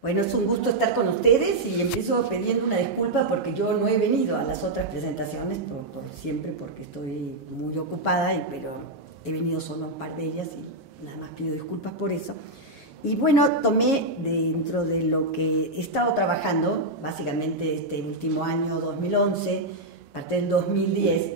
Bueno, es un gusto estar con ustedes y empiezo pidiendo una disculpa porque yo no he venido a las otras presentaciones siempre porque estoy muy ocupada, pero he venido solo a un par de ellas y nada más pido disculpas por eso. Y bueno, tomé dentro de lo que he estado trabajando, básicamente este último año 2011, parte del 2010,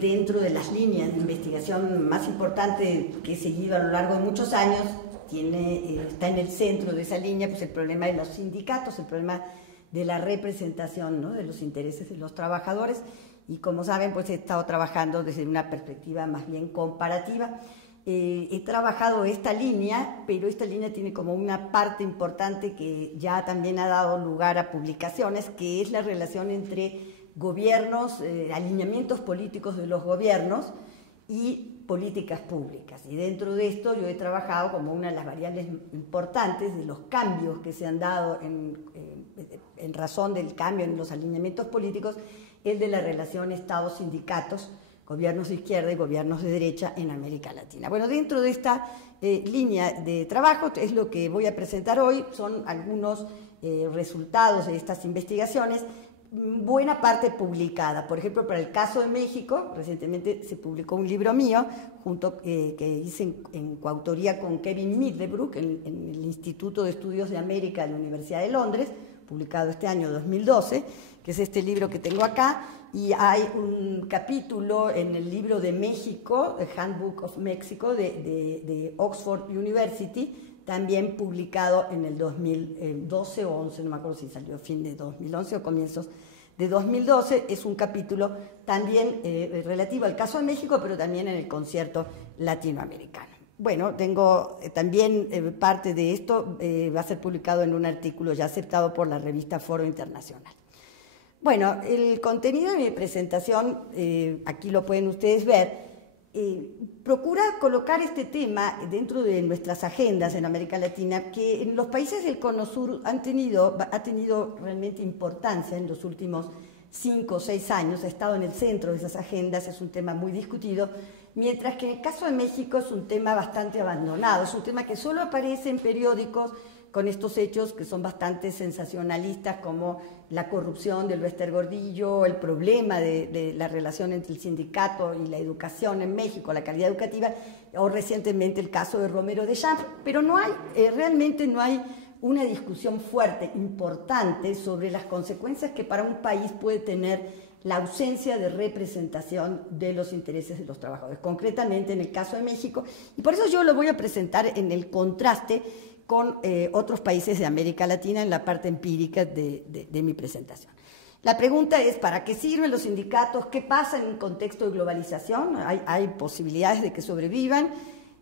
dentro de las líneas de investigación más importantes que he seguido a lo largo de muchos años. Está en el centro de esa línea pues el problema de los sindicatos, el problema de la representación, ¿no?, de los intereses de los trabajadores, y como saben pues he estado trabajando desde una perspectiva más bien comparativa. He trabajado esta línea, pero esta línea tiene como una parte importante que ya también ha dado lugar a publicaciones, que es la relación entre gobiernos, alineamientos políticos de los gobiernos y políticas públicas. Y dentro de esto yo he trabajado como una de las variables importantes de los cambios que se han dado en razón del cambio en los alineamientos políticos, el de la relación Estado-sindicatos, gobiernos de izquierda y gobiernos de derecha en América Latina. Bueno, dentro de esta línea de trabajo es lo que voy a presentar hoy, son algunos resultados de estas investigaciones, buena parte publicada. Por ejemplo, para el caso de México, recientemente se publicó un libro mío que hice en coautoría con Kevin Middlebrook en el Instituto de Estudios de América de la Universidad de Londres, publicado este año 2012, que es este libro que tengo acá, y hay un capítulo en el libro de México, The Handbook of Mexico, de Oxford University, también publicado en el 2012 o 11, no me acuerdo si salió a fin de 2011 o comienzos de 2012, es un capítulo también relativo al caso de México, pero también en el concierto latinoamericano. Bueno, tengo también parte de esto, va a ser publicado en un artículo ya aceptado por la revista Foro Internacional. Bueno, el contenido de mi presentación, aquí lo pueden ustedes ver, procura colocar este tema dentro de nuestras agendas en América Latina, que en los países del Cono Sur ha tenido realmente importancia en los últimos 5 o 6 años, ha estado en el centro de esas agendas, es un tema muy discutido, mientras que en el caso de México es un tema bastante abandonado, es un tema que solo aparece en periódicos con estos hechos que son bastante sensacionalistas, como la corrupción del Bester Gordillo, el problema de la relación entre el sindicato y la educación en México, la calidad educativa, o recientemente el caso de Romero de Champs, pero realmente no hay una discusión fuerte, importante, sobre las consecuencias que para un país puede tener la ausencia de representación de los intereses de los trabajadores, concretamente en el caso de México, y por eso yo lo voy a presentar en el contraste con otros países de América Latina en la parte empírica de mi presentación. La pregunta es, ¿para qué sirven los sindicatos? ¿Qué pasa en un contexto de globalización? ¿Hay posibilidades de que sobrevivan?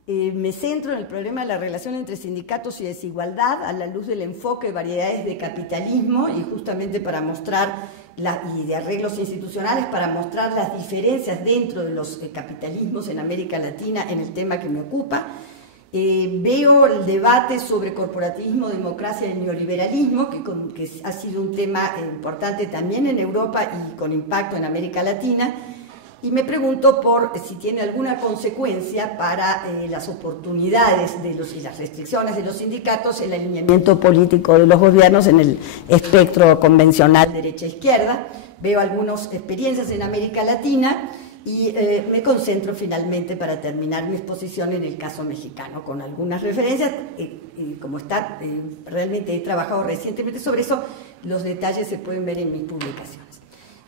Me centro en el problema de la relación entre sindicatos y desigualdad a la luz del enfoque de variedades de capitalismo y justamente para mostrar, y de arreglos institucionales, para mostrar las diferencias dentro de los capitalismos en América Latina en el tema que me ocupa. Veo el debate sobre corporativismo, democracia y neoliberalismo, que ha sido un tema importante también en Europa y con impacto en América Latina, y me pregunto por si tiene alguna consecuencia para las oportunidades y las restricciones de los sindicatos, el alineamiento político de los gobiernos en el espectro convencional derecha-izquierda. Veo algunas experiencias en América Latina y me concentro finalmente para terminar mi exposición en el caso mexicano, con algunas referencias, como realmente he trabajado recientemente sobre eso, los detalles se pueden ver en mis publicaciones.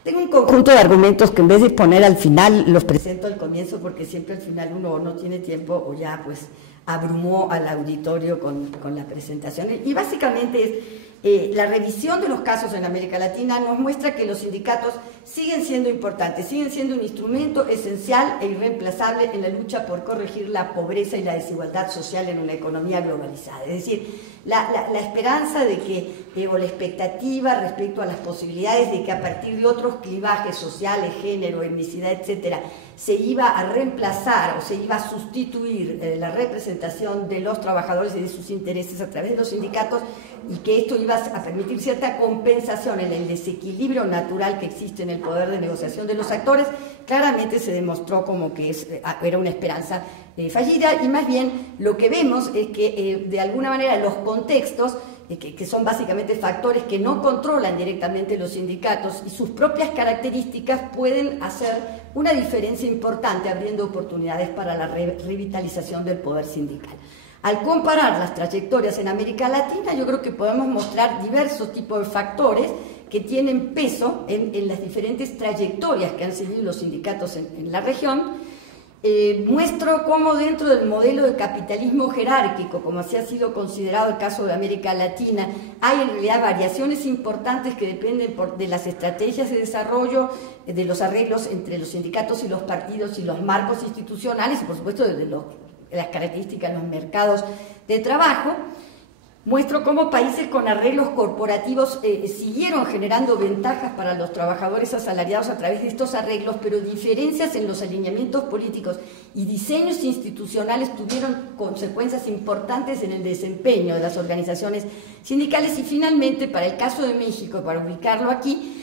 Tengo un conjunto de argumentos que en vez de poner al final, los presento al comienzo, porque siempre al final uno no tiene tiempo o ya pues abrumó al auditorio con la presentación. Y básicamente es la revisión de los casos en América Latina nos muestra que los sindicatos siguen siendo importantes, siguen siendo un instrumento esencial e irreemplazable en la lucha por corregir la pobreza y la desigualdad social en una economía globalizada. Es decir, la esperanza de que, o la expectativa respecto a las posibilidades de que a partir de otros clivajes sociales, género, etnicidad, etcétera, se iba a reemplazar o se iba a sustituir la representación de los trabajadores y de sus intereses a través de los sindicatos, y que esto iba a permitir cierta compensación en el desequilibrio natural que existe en el poder de negociación de los actores, claramente se demostró como que era una esperanza fallida, y más bien lo que vemos es que de alguna manera los contextos, que son básicamente factores que no controlan directamente los sindicatos, y sus propias características pueden hacer una diferencia importante, abriendo oportunidades para la revitalización del poder sindical. Al comparar las trayectorias en América Latina, yo creo que podemos mostrar diversos tipos de factores que tienen peso en las diferentes trayectorias que han seguido los sindicatos en la región. Muestro cómo dentro del modelo de capitalismo jerárquico, como así ha sido considerado el caso de América Latina, hay en realidad variaciones importantes que dependen de las estrategias de desarrollo, de los arreglos entre los sindicatos y los partidos y los marcos institucionales, y por supuesto de las características de los mercados de trabajo. Muestro cómo países con arreglos corporativos siguieron generando ventajas para los trabajadores asalariados a través de estos arreglos, pero diferencias en los alineamientos políticos y diseños institucionales tuvieron consecuencias importantes en el desempeño de las organizaciones sindicales. Y finalmente, para el caso de México, para ubicarlo aquí,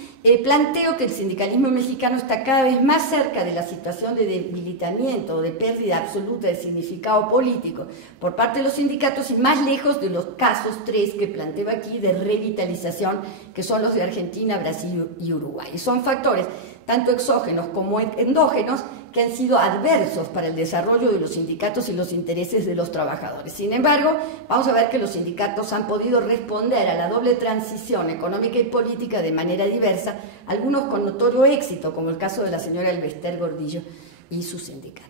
planteo que el sindicalismo mexicano está cada vez más cerca de la situación de debilitamiento o de pérdida absoluta de significado político por parte de los sindicatos, y más lejos de los casos 3 que planteo aquí de revitalización, que son los de Argentina, Brasil y Uruguay. Y son factores tanto exógenos como endógenos que han sido adversos para el desarrollo de los sindicatos y los intereses de los trabajadores. Sin embargo, vamos a ver que los sindicatos han podido responder a la doble transición económica y política de manera diversa, algunos con notorio éxito, como el caso de la señora Elbester Gordillo y su sindicato.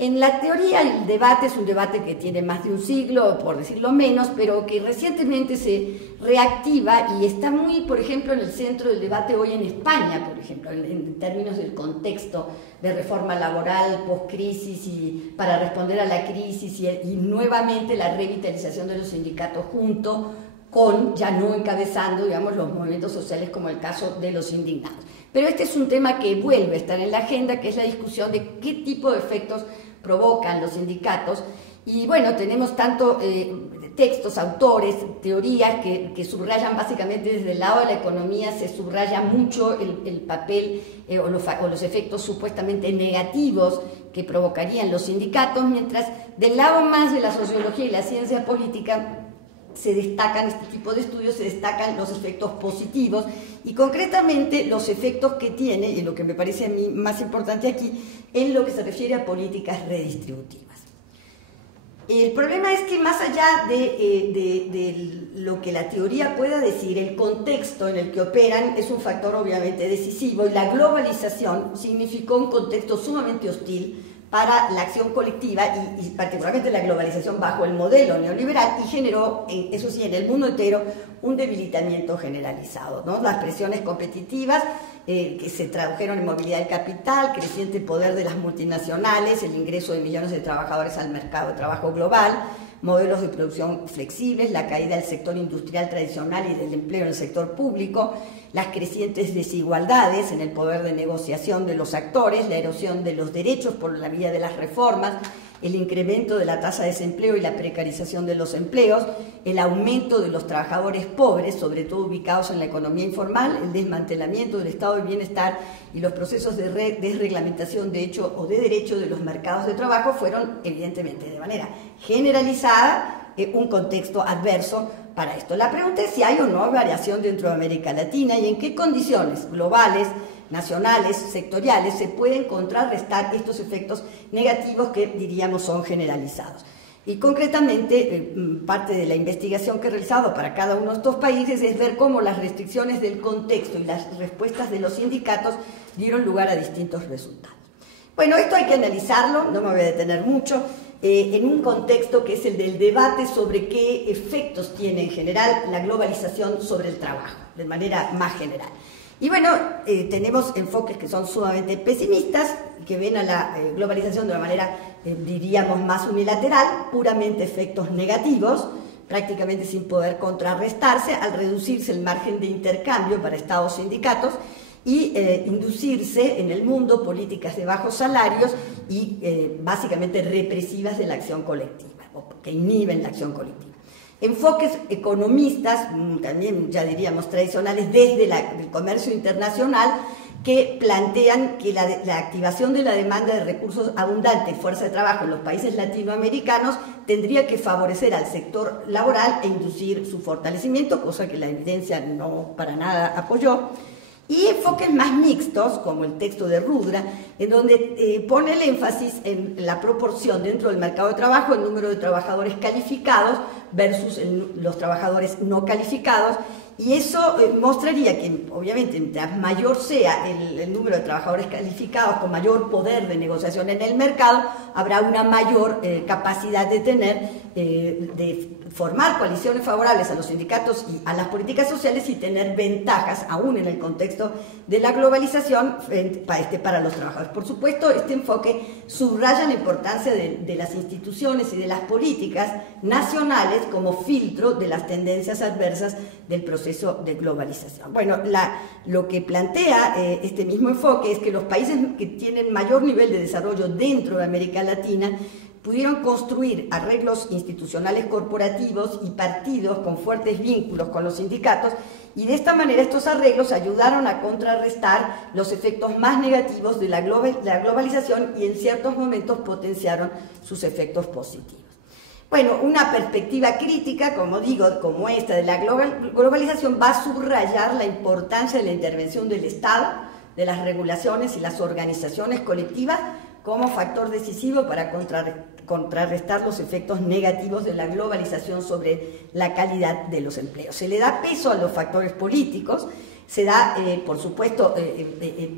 En la teoría, el debate es un debate que tiene más de un siglo, por decirlo menos, pero que recientemente se reactiva y está muy, por ejemplo, en el centro del debate hoy en España, por ejemplo, en términos del contexto de reforma laboral, post-crisis, y para responder a la crisis y nuevamente la revitalización de los sindicatos junto con, ya no encabezando, digamos, los movimientos sociales como el caso de los indignados. Pero este es un tema que vuelve a estar en la agenda, que es la discusión de qué tipo de efectos provocan los sindicatos. Y bueno, tenemos tanto textos, autores, teorías que subrayan básicamente desde el lado de la economía, se subraya mucho el papel o los efectos supuestamente negativos que provocarían los sindicatos, mientras del lado más de la sociología y la ciencia política se destacan, este tipo de estudios, se destacan los efectos positivos y concretamente los efectos que tiene, y lo que me parece a mí más importante aquí, en lo que se refiere a políticas redistributivas. El problema es que más allá de lo que la teoría pueda decir, el contexto en el que operan es un factor obviamente decisivo, y la globalización significó un contexto sumamente hostil para la acción colectiva y particularmente la globalización bajo el modelo neoliberal, y generó, eso sí, en el mundo entero un debilitamiento generalizado, ¿no? Las presiones competitivas que se tradujeron en movilidad del capital, creciente poder de las multinacionales, el ingreso de millones de trabajadores al mercado de trabajo global, modelos de producción flexibles, la caída del sector industrial tradicional y del empleo en el sector público, las crecientes desigualdades en el poder de negociación de los actores, la erosión de los derechos por la vía de las reformas, el incremento de la tasa de desempleo y la precarización de los empleos, el aumento de los trabajadores pobres, sobre todo ubicados en la economía informal, el desmantelamiento del estado de bienestar y los procesos de desreglamentación de hecho o de derecho de los mercados de trabajo fueron evidentemente de manera generalizada un contexto adverso para esto. La pregunta es si hay o no variación dentro de América Latina y en qué condiciones globales, nacionales, sectoriales, se pueden contrarrestar estos efectos negativos que diríamos son generalizados. Y concretamente, parte de la investigación que he realizado para cada uno de estos países es ver cómo las restricciones del contexto y las respuestas de los sindicatos dieron lugar a distintos resultados. Bueno, esto hay que analizarlo, no me voy a detener mucho, en un contexto que es el del debate sobre qué efectos tiene en general la globalización sobre el trabajo, de manera más general. Y bueno, tenemos enfoques que son sumamente pesimistas, que ven a la globalización de una manera, diríamos, más unilateral, puramente efectos negativos, prácticamente sin poder contrarrestarse, al reducirse el margen de intercambio para estados sindicatos y inducirse en el mundo políticas de bajos salarios y básicamente represivas de la acción colectiva, o que inhiben la acción colectiva. enfoques economistas, también ya diríamos tradicionales, desde el comercio internacional, que plantean que la activación de la demanda de recursos abundantes, fuerza de trabajo en los países latinoamericanos, tendría que favorecer al sector laboral e inducir su fortalecimiento, cosa que la evidencia no para nada apoyó. Y enfoques más mixtos, como el texto de Rudra, en donde pone el énfasis en la proporción dentro del mercado de trabajo, el número de trabajadores calificados versus los trabajadores no calificados, y eso mostraría que, obviamente, mientras mayor sea el número de trabajadores calificados con mayor poder de negociación en el mercado, habrá una mayor capacidad de tener, de formar coaliciones favorables a los sindicatos y a las políticas sociales y tener ventajas, aún en el contexto de la globalización, para los trabajadores. Por supuesto, este enfoque subraya la importancia de las instituciones y de las políticas nacionales como filtro de las tendencias adversas del proceso de globalización. Bueno, lo que plantea este mismo enfoque es que los países que tienen mayor nivel de desarrollo dentro de América Latina pudieron construir arreglos institucionales corporativos y partidos con fuertes vínculos con los sindicatos, y de esta manera estos arreglos ayudaron a contrarrestar los efectos más negativos de la globalización y en ciertos momentos potenciaron sus efectos positivos. Bueno, una perspectiva crítica, como digo, como esta de la globalización, va a subrayar la importancia de la intervención del Estado, de las regulaciones y las organizaciones colectivas como factor decisivo para contrarrestar los efectos negativos de la globalización sobre la calidad de los empleos. Se le da peso a los factores políticos, se da, por supuesto,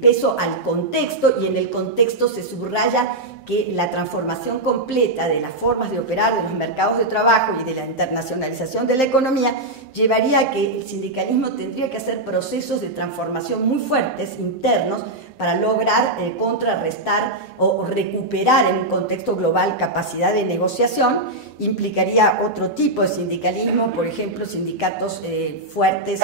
peso al contexto, y en el contexto se subraya que la transformación completa de las formas de operar de los mercados de trabajo y de la internacionalización de la economía llevaría a que el sindicalismo tendría que hacer procesos de transformación muy fuertes, internos, para lograr contrarrestar o recuperar en un contexto global capacidad de negociación. Implicaría otro tipo de sindicalismo, por ejemplo, sindicatos fuertes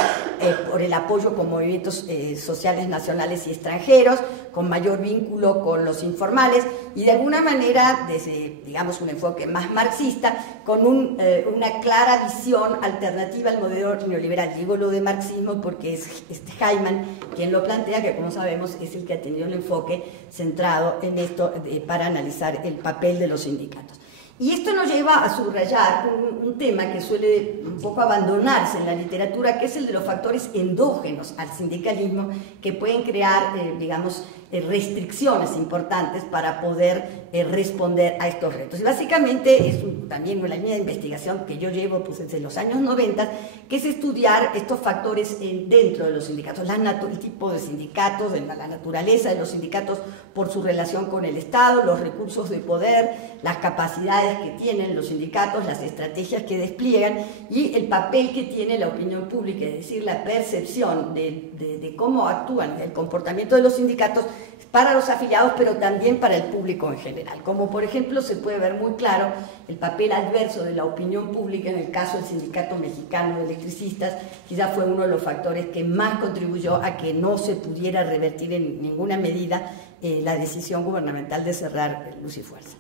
por el apoyo con movimientos sociales nacionales y extranjeros, con mayor vínculo con los informales, y de alguna manera, desde, digamos, un enfoque más marxista, con una clara visión alternativa al modelo neoliberal. Digo lo de marxismo porque es Hyman quien lo plantea, que como sabemos es el que ha tenido el enfoque centrado en esto para analizar el papel de los sindicatos. Y esto nos lleva a subrayar un tema que suele un poco abandonarse en la literatura, que es el de los factores endógenos al sindicalismo, que pueden crear, digamos, restricciones importantes para poder responder a estos retos. Y básicamente es también una línea de investigación que yo llevo desde los años 90, que es estudiar estos factores dentro de los sindicatos, el tipo de sindicatos, la naturaleza de los sindicatos por su relación con el Estado, los recursos de poder, las capacidades que tienen los sindicatos, las estrategias que despliegan y el papel que tiene la opinión pública, es decir, la percepción de cómo actúan, el comportamiento de los sindicatos para los afiliados, pero también para el público en general. Como por ejemplo se puede ver muy claro el papel adverso de la opinión pública en el caso del Sindicato Mexicano de Electricistas, quizá fue uno de los factores que más contribuyó a que no se pudiera revertir en ninguna medida la decisión gubernamental de cerrar Luz y Fuerza.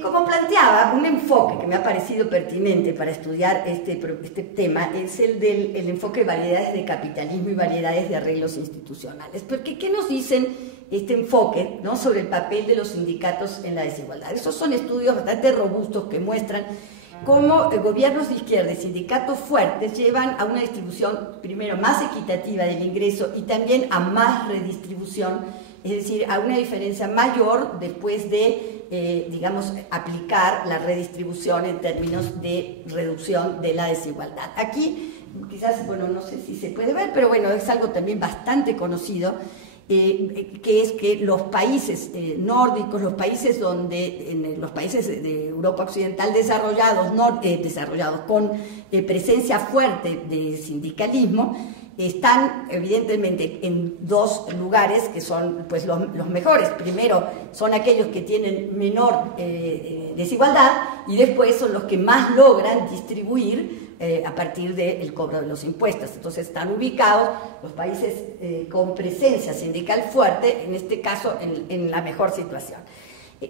Como planteaba, un enfoque que me ha parecido pertinente para estudiar este tema es el del enfoque de variedades de capitalismo y variedades de arreglos institucionales. Porque, ¿qué nos dicen este enfoque, ¿no?, sobre el papel de los sindicatos en la desigualdad? Estos son estudios bastante robustos que muestran cómo gobiernos de izquierda y sindicatos fuertes llevan a una distribución, primero, más equitativa del ingreso y también a más redistribución, es decir, a una diferencia mayor después de, digamos, aplicar la redistribución en términos de reducción de la desigualdad. Aquí, quizás, bueno, no sé si se puede ver, pero bueno, es algo también bastante conocido, que es que los países nórdicos, los países los países de Europa Occidental desarrollados con presencia fuerte de sindicalismo, están evidentemente en dos lugares que son pues los mejores. Primero son aquellos que tienen menor desigualdad, y después son los que más logran distribuir a partir del cobro de los impuestos. Entonces están ubicados los países con presencia sindical fuerte, en este caso en la mejor situación.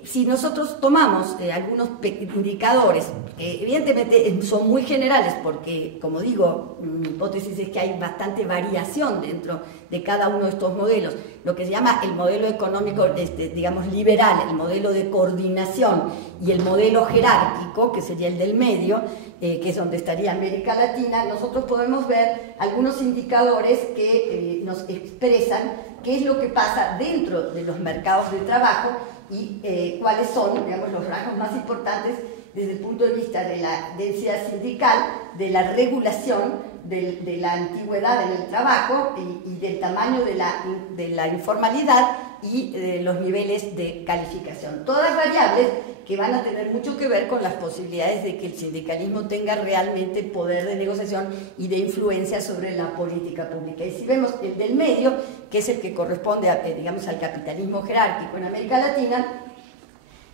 Si nosotros tomamos algunos indicadores, que evidentemente son muy generales, porque, como digo, mi hipótesis es que hay bastante variación dentro de cada uno de estos modelos, lo que se llama el modelo económico, digamos, liberal, el modelo de coordinación y el modelo jerárquico, que sería el del medio, que es donde estaría América Latina, nosotros podemos ver algunos indicadores que nos expresan qué es lo que pasa dentro de los mercados de trabajo y cuáles son, digamos, los rasgos más importantes desde el punto de vista de la densidad sindical, de la regulación, de la antigüedad en el trabajo y del tamaño de la informalidad y de los niveles de calificación. Todas variables que van a tener mucho que ver con las posibilidades de que el sindicalismo tenga realmente poder de negociación y de influencia sobre la política pública. Y si vemos el del medio, que es el que corresponde a, digamos, al capitalismo jerárquico en América Latina,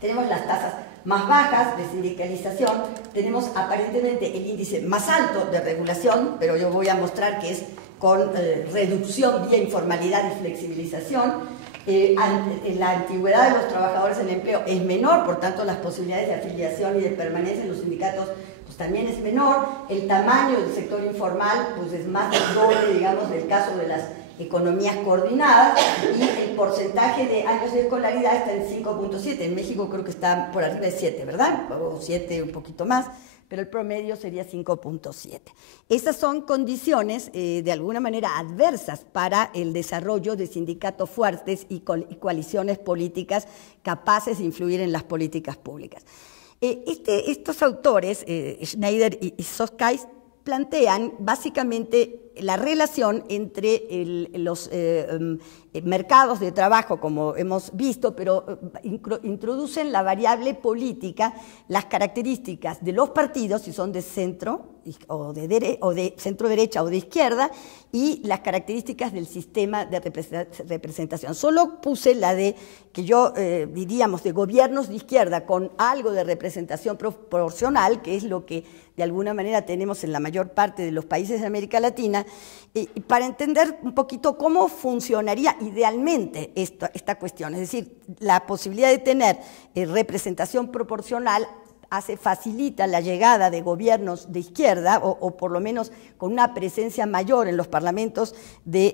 tenemos las tasas más bajas de sindicalización, tenemos aparentemente el índice más alto de regulación, pero yo voy a mostrar que es con reducción vía informalidad y flexibilización. La antigüedad de los trabajadores en empleo es menor, por tanto las posibilidades de afiliación y de permanencia en los sindicatos pues también es menor. El tamaño del sector informal pues es más del doble, digamos, del caso de las economías coordinadas, y el porcentaje de años de escolaridad está en 5.7, en México creo que está por arriba de 7, ¿verdad? O 7, un poquito más, pero el promedio sería 5.7. Esas son condiciones de alguna manera adversas para el desarrollo de sindicatos fuertes y coaliciones políticas capaces de influir en las políticas públicas. Estos autores, Schneider y Soskais, plantean básicamente la relación entre los mercados de trabajo, como hemos visto, pero introducen la variable política, las características de los partidos, si son de centro o de centro derecha o de izquierda, y las características del sistema de representación. Solo puse la de, que yo diríamos, de gobiernos de izquierda con algo de representación proporcional, que es lo que de alguna manera tenemos en la mayor parte de los países de América Latina, para entender un poquito cómo funcionaría idealmente esta cuestión. Es decir, la posibilidad de tener representación proporcional facilita la llegada de gobiernos de izquierda, o por lo menos con una presencia mayor en los parlamentos de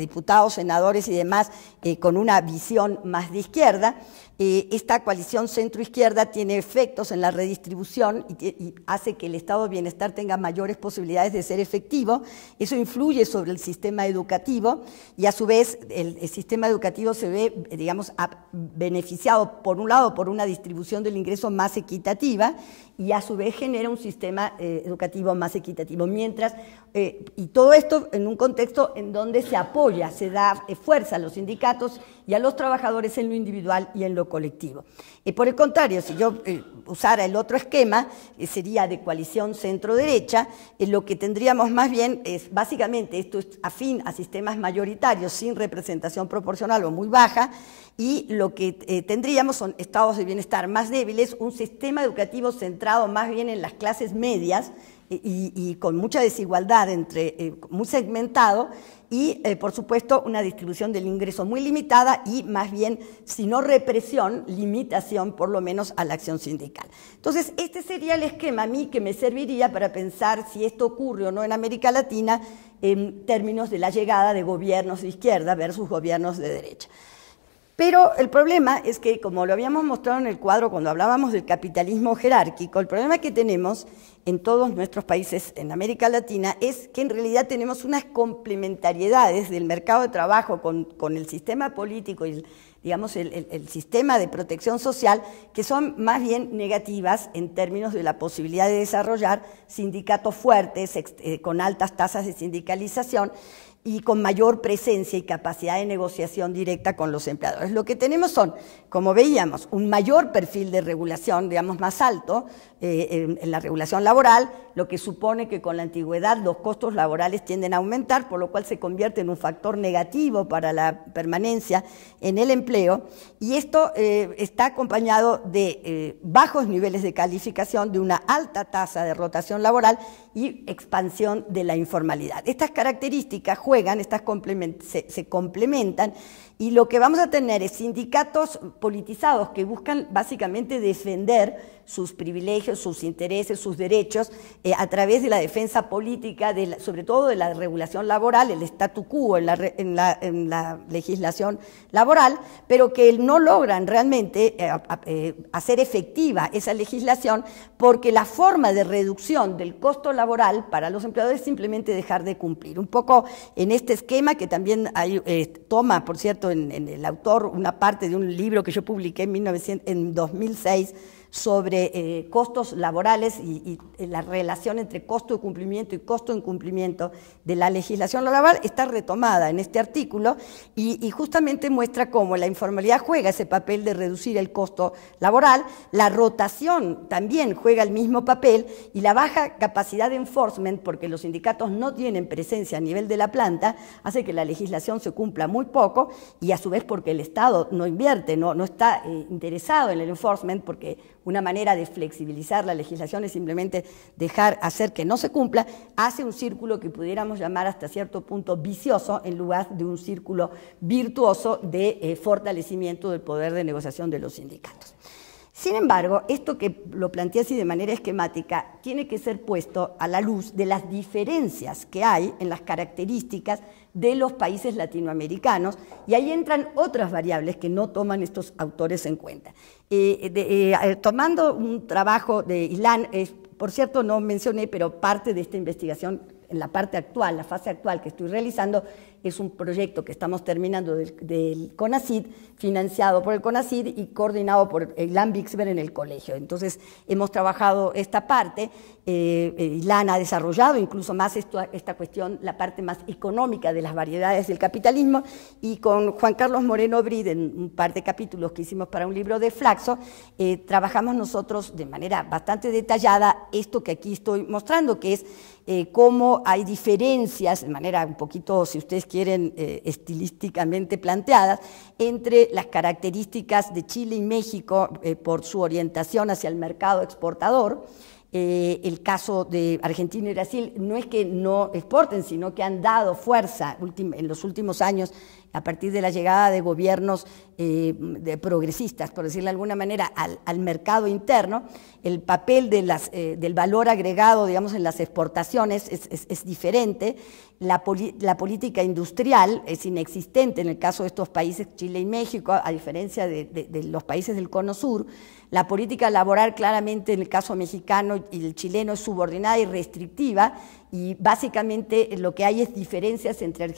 diputados, senadores y demás, con una visión más de izquierda. Esta coalición centro-izquierda tiene efectos en la redistribución y hace que el estado de bienestar tenga mayores posibilidades de ser efectivo. Eso influye sobre el sistema educativo y a su vez el sistema educativo se ve, digamos, beneficiado por un lado por una distribución del ingreso más equitativa y a su vez genera un sistema educativo más equitativo. Mientras, y todo esto en un contexto en donde se apoya, se da fuerza a los sindicatos y a los trabajadores en lo individual y en lo colectivo. Por el contrario, si yo usara el otro esquema, sería de coalición centro-derecha, lo que tendríamos más bien es, básicamente, esto es afín a sistemas mayoritarios sin representación proporcional o muy baja, y lo que tendríamos son estados de bienestar más débiles, un sistema educativo centrado más bien en las clases medias y con mucha desigualdad, muy segmentado, y por supuesto una distribución del ingreso muy limitada y más bien, si no represión, limitación por lo menos a la acción sindical. Entonces, este sería el esquema a mí que me serviría para pensar si esto ocurre o no en América Latina en términos de la llegada de gobiernos de izquierda versus gobiernos de derecha. Pero el problema es que, como lo habíamos mostrado en el cuadro cuando hablábamos del capitalismo jerárquico, el problema que tenemos en todos nuestros países en América Latina es que en realidad tenemos unas complementariedades del mercado de trabajo con el sistema político y digamos, el sistema de protección social, que son más bien negativas en términos de la posibilidad de desarrollar sindicatos fuertes, con altas tasas de sindicalización, y con mayor presencia y capacidad de negociación directa con los empleadores. Lo que tenemos son, como veíamos, un mayor perfil de regulación, digamos, más alto en la regulación laboral, lo que supone que con la antigüedad los costos laborales tienden a aumentar, por lo cual se convierte en un factor negativo para la permanencia en el empleo, y esto está acompañado de bajos niveles de calificación, de una alta tasa de rotación laboral y expansión de la informalidad. Estas características juegan, se complementan, Y lo que vamos a tener es sindicatos politizados que buscan básicamente defender sus privilegios, sus intereses, sus derechos a través de la defensa política, sobre todo de la regulación laboral, el statu quo en la legislación laboral, pero que no logran realmente hacer efectiva esa legislación porque la forma de reducción del costo laboral para los empleadores es simplemente dejar de cumplir. Un poco en este esquema que también toma, por cierto, en el autor una parte de un libro que yo publiqué en 2006 sobre costos laborales y la relación entre costo de cumplimiento y costo de incumplimiento de la legislación laboral está retomada en este artículo y justamente muestra cómo la informalidad juega ese papel de reducir el costo laboral, la rotación también juega el mismo papel y la baja capacidad de enforcement, porque los sindicatos no tienen presencia a nivel de la planta, hace que la legislación se cumpla muy poco y a su vez porque el Estado no invierte, no está interesado en el enforcement, porque una manera de flexibilizar la legislación es simplemente hacer que no se cumpla, hace un círculo que pudiéramos llamar hasta cierto punto vicioso en lugar de un círculo virtuoso de fortalecimiento del poder de negociación de los sindicatos. Sin embargo, esto que lo planteé así de manera esquemática tiene que ser puesto a la luz de las diferencias que hay en las características de los países latinoamericanos y ahí entran otras variables que no toman estos autores en cuenta. Tomando un trabajo de Ilan, por cierto no mencioné, pero parte de esta investigación en la parte actual, la fase actual que estoy realizando, es un proyecto que estamos terminando del CONACYT, financiado por el CONACYT y coordinado por Ilan Bixber en el colegio. Entonces, hemos trabajado esta parte, Ilan ha desarrollado incluso más esta cuestión, la parte más económica de las variedades del capitalismo, y con Juan Carlos Moreno Brid, en un par de capítulos que hicimos para un libro de Flaxo, trabajamos nosotros de manera bastante detallada esto que aquí estoy mostrando, que es cómo hay diferencias, de manera un poquito, si ustedes quieren, estilísticamente planteadas, entre las características de Chile y México por su orientación hacia el mercado exportador. El caso de Argentina y Brasil no es que no exporten, sino que han dado fuerza en los últimos años a partir de la llegada de gobiernos progresistas, por decirlo de alguna manera, al mercado interno. El papel del valor agregado, digamos, en las exportaciones es diferente. La política industrial es inexistente en el caso de estos países, Chile y México, a diferencia de los países del Cono Sur. La política laboral claramente en el caso mexicano y el chileno es subordinada y restrictiva, y básicamente lo que hay es diferencias entre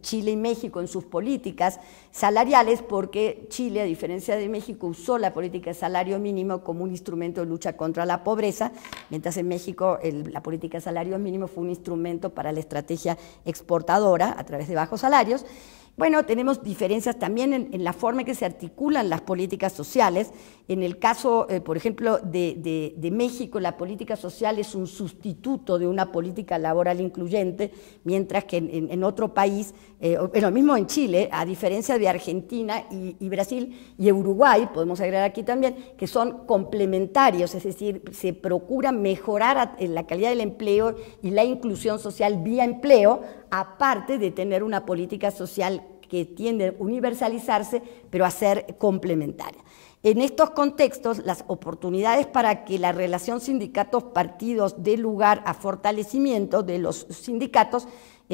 Chile y México en sus políticas salariales, porque Chile, a diferencia de México, usó la política de salario mínimo como un instrumento de lucha contra la pobreza, mientras en México la política de salario mínimo fue un instrumento para la estrategia exportadora a través de bajos salarios. Bueno, tenemos diferencias también en la forma en que se articulan las políticas sociales. En el caso, por ejemplo, de México, la política social es un sustituto de una política laboral incluyente, mientras que en otro país, lo mismo en Chile, a diferencia de Argentina y Brasil y Uruguay, podemos agregar aquí también, que son complementarios, es decir, se procura mejorar la calidad del empleo y la inclusión social vía empleo, aparte de tener una política social que tiende a universalizarse, pero a ser complementaria. En estos contextos, las oportunidades para que la relación sindicatos-partidos dé lugar a fortalecimiento de los sindicatos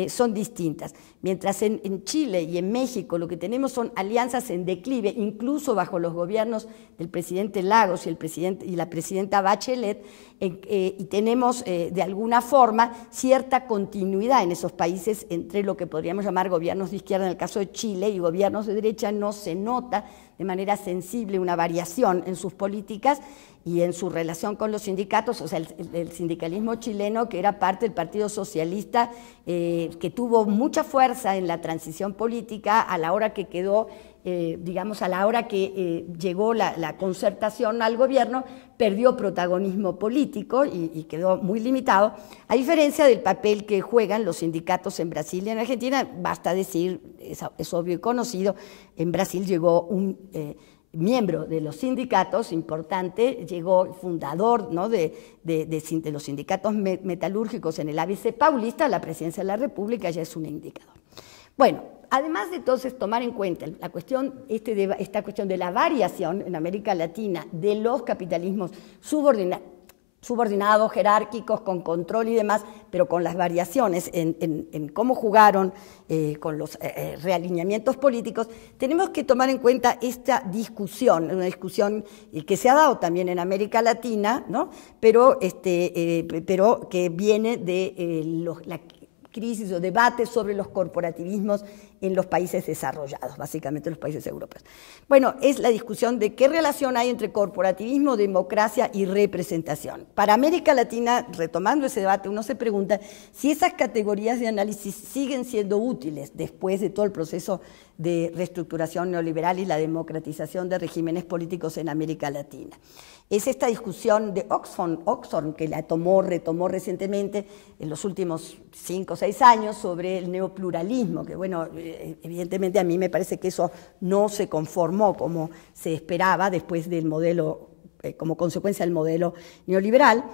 son distintas. Mientras en Chile y en México lo que tenemos son alianzas en declive, incluso bajo los gobiernos del presidente Lagos y la presidenta Bachelet, y tenemos de alguna forma cierta continuidad en esos países entre lo que podríamos llamar gobiernos de izquierda en el caso de Chile y gobiernos de derecha. No se nota de manera sensible una variación en sus políticas y en su relación con los sindicatos. O sea, el sindicalismo chileno, que era parte del Partido Socialista, que tuvo mucha fuerza en la transición política a la hora que quedó, digamos, a la hora que llegó la concertación al gobierno, perdió protagonismo político y quedó muy limitado, a diferencia del papel que juegan los sindicatos en Brasil y en Argentina. Basta decir, es obvio y conocido, en Brasil llegó un miembro de los sindicatos importante, llegó fundador, ¿no?, de los sindicatos metalúrgicos en el ABC Paulista, la presidencia de la República ya es un indicador. Bueno, además de entonces tomar en cuenta la cuestión, esta cuestión de la variación en América Latina de los capitalismos subordinados, jerárquicos, con control y demás, pero con las variaciones en cómo jugaron, con los realineamientos políticos, tenemos que tomar en cuenta esta discusión, una discusión que se ha dado también en América Latina, ¿no? pero que viene de la crisis o debate sobre los corporativismos en los países desarrollados, básicamente los países europeos. Bueno, es la discusión de qué relación hay entre corporativismo, democracia y representación. Para América Latina, retomando ese debate, uno se pregunta si esas categorías de análisis siguen siendo útiles después de todo el proceso de reestructuración neoliberal y la democratización de regímenes políticos en América Latina. Es esta discusión de Oxford que la retomó recientemente en los últimos 5 o 6 años sobre el neopluralismo, que bueno, evidentemente a mí me parece que eso no se conformó como se esperaba después del modelo, como consecuencia del modelo neoliberal.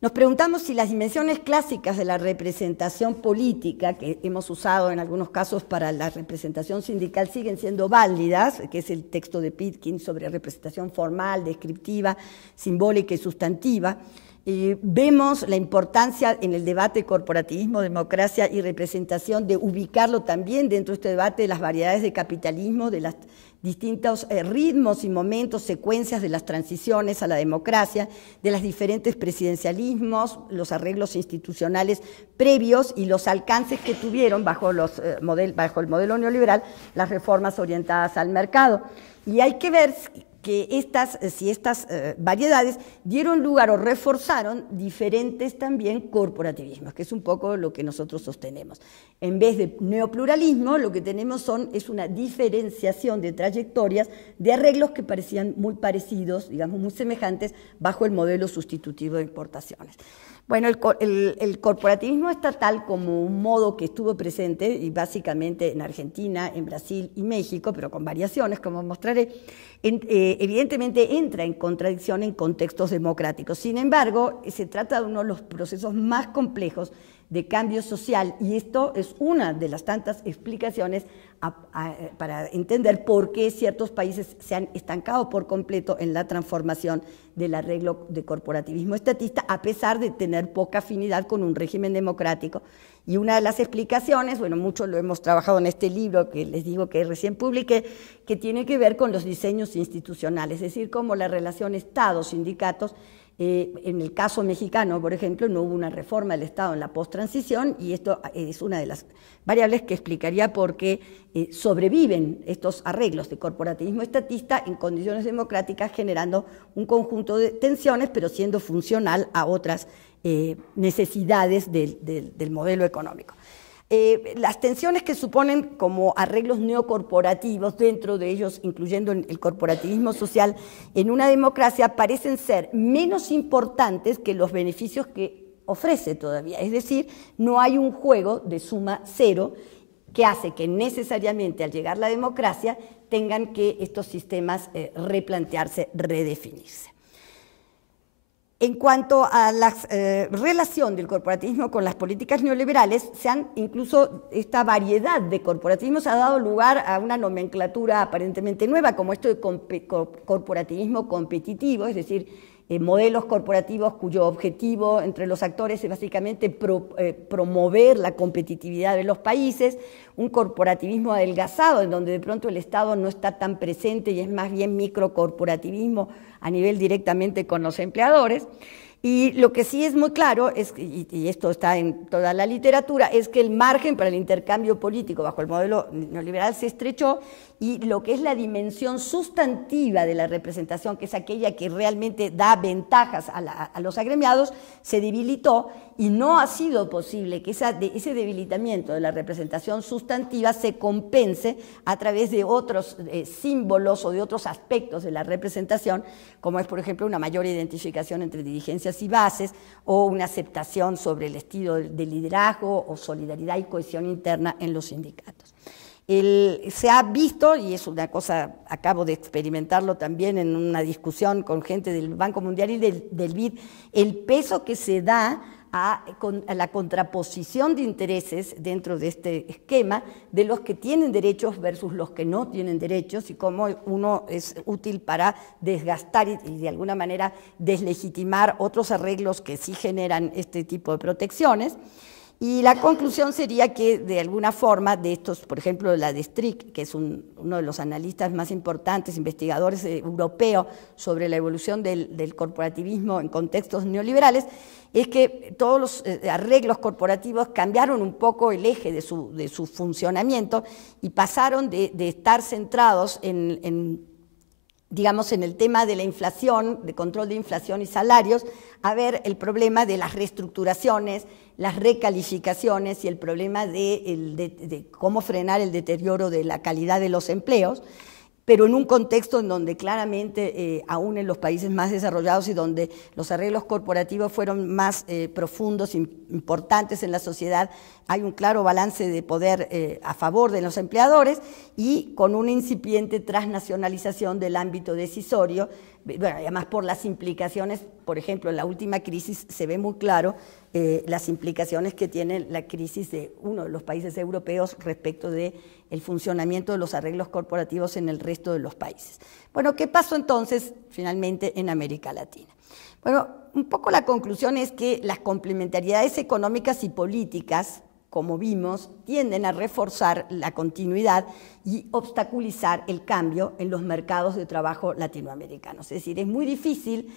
Nos preguntamos si las dimensiones clásicas de la representación política, que hemos usado en algunos casos para la representación sindical, siguen siendo válidas, que es el texto de Pitkin sobre representación formal, descriptiva, simbólica y sustantiva. Vemos la importancia en el debate corporativismo, democracia y representación de ubicarlo también dentro de este debate de las variedades de capitalismo, de los distintos ritmos y momentos, secuencias de las transiciones a la democracia, de los diferentes presidencialismos, los arreglos institucionales previos y los alcances que tuvieron bajo el modelo neoliberal las reformas orientadas al mercado. Y hay que ver que si estas variedades dieron lugar o reforzaron diferentes también corporativismos, que es un poco lo que nosotros sostenemos. En vez de neopluralismo, lo que tenemos es una diferenciación de trayectorias de arreglos que parecían muy parecidos, digamos muy semejantes, bajo el modelo sustitutivo de importaciones. Bueno, el corporativismo estatal como un modo que estuvo presente, y básicamente en Argentina, en Brasil y México, pero con variaciones, como mostraré, evidentemente entra en contradicción en contextos democráticos. Sin embargo, se trata de uno de los procesos más complejos de cambio social, y esto es una de las tantas explicaciones para entender por qué ciertos países se han estancado por completo en la transformación del arreglo de corporativismo estatista, a pesar de tener poca afinidad con un régimen democrático. Y una de las explicaciones, bueno, mucho lo hemos trabajado en este libro que les digo que recién publiqué, que tiene que ver con los diseños institucionales, es decir, cómo la relación Estado-sindicatos, en el caso mexicano, por ejemplo, no hubo una reforma del Estado en la posttransición, y esto es una de las variables que explicaría por qué sobreviven estos arreglos de corporativismo estatista en condiciones democráticas, generando un conjunto de tensiones, pero siendo funcional a otras necesidades del modelo económico. Las tensiones que suponen como arreglos neocorporativos, dentro de ellos incluyendo el corporativismo social, en una democracia parecen ser menos importantes que los beneficios que ofrece todavía. Es decir, no hay un juego de suma cero que hace que necesariamente al llegar la democracia tengan que estos sistemas replantearse, redefinirse. En cuanto a la relación del corporativismo con las políticas neoliberales, incluso esta variedad de corporativismos ha dado lugar a una nomenclatura aparentemente nueva, como esto de corporativismo competitivo, es decir, modelos corporativos cuyo objetivo entre los actores es básicamente promover la competitividad de los países, un corporativismo adelgazado, en donde de pronto el Estado no está tan presente y es más bien microcorporativismo a nivel directamente con los empleadores. Y lo que sí es muy claro, y esto está en toda la literatura, es que el margen para el intercambio político bajo el modelo neoliberal se estrechó, y lo que es la dimensión sustantiva de la representación, que es aquella que realmente da ventajas a los agremiados, se debilitó, y no ha sido posible que ese debilitamiento de la representación sustantiva se compense a través de otros símbolos o de otros aspectos de la representación, como es, por ejemplo, una mayor identificación entre dirigencias y bases, o una aceptación sobre el estilo de liderazgo o solidaridad y cohesión interna en los sindicatos. Se ha visto, y es una cosa, acabo de experimentarlo también en una discusión con gente del Banco Mundial y del BID, el peso que se da a la contraposición de intereses dentro de este esquema de los que tienen derechos versus los que no tienen derechos y cómo uno es útil para desgastar y de alguna manera deslegitimar otros arreglos que sí generan este tipo de protecciones. Y la conclusión sería que de alguna forma de estos, por ejemplo, la de Strick, que es uno de los analistas más importantes, investigadores europeos sobre la evolución del corporativismo en contextos neoliberales, es que todos los arreglos corporativos cambiaron un poco el eje de su funcionamiento y pasaron de estar centrados digamos, en el tema de la inflación, de control de inflación y salarios, a ver el problema de las reestructuraciones, las recalificaciones y el problema de cómo frenar el deterioro de la calidad de los empleos, pero en un contexto en donde claramente, aún en los países más desarrollados y donde los arreglos corporativos fueron más profundos, importantes en la sociedad, hay un claro balance de poder a favor de los empleadores y con una incipiente transnacionalización del ámbito decisorio, bueno, además por las implicaciones, por ejemplo, en la última crisis se ve muy claro las implicaciones que tiene la crisis de uno de los países europeos respecto del funcionamiento de los arreglos corporativos en el resto de los países. Bueno, ¿qué pasó entonces finalmente en América Latina? Bueno, un poco la conclusión es que las complementariedades económicas y políticas, como vimos, tienden a reforzar la continuidad y obstaculizar el cambio en los mercados de trabajo latinoamericanos. Es decir, es muy difícil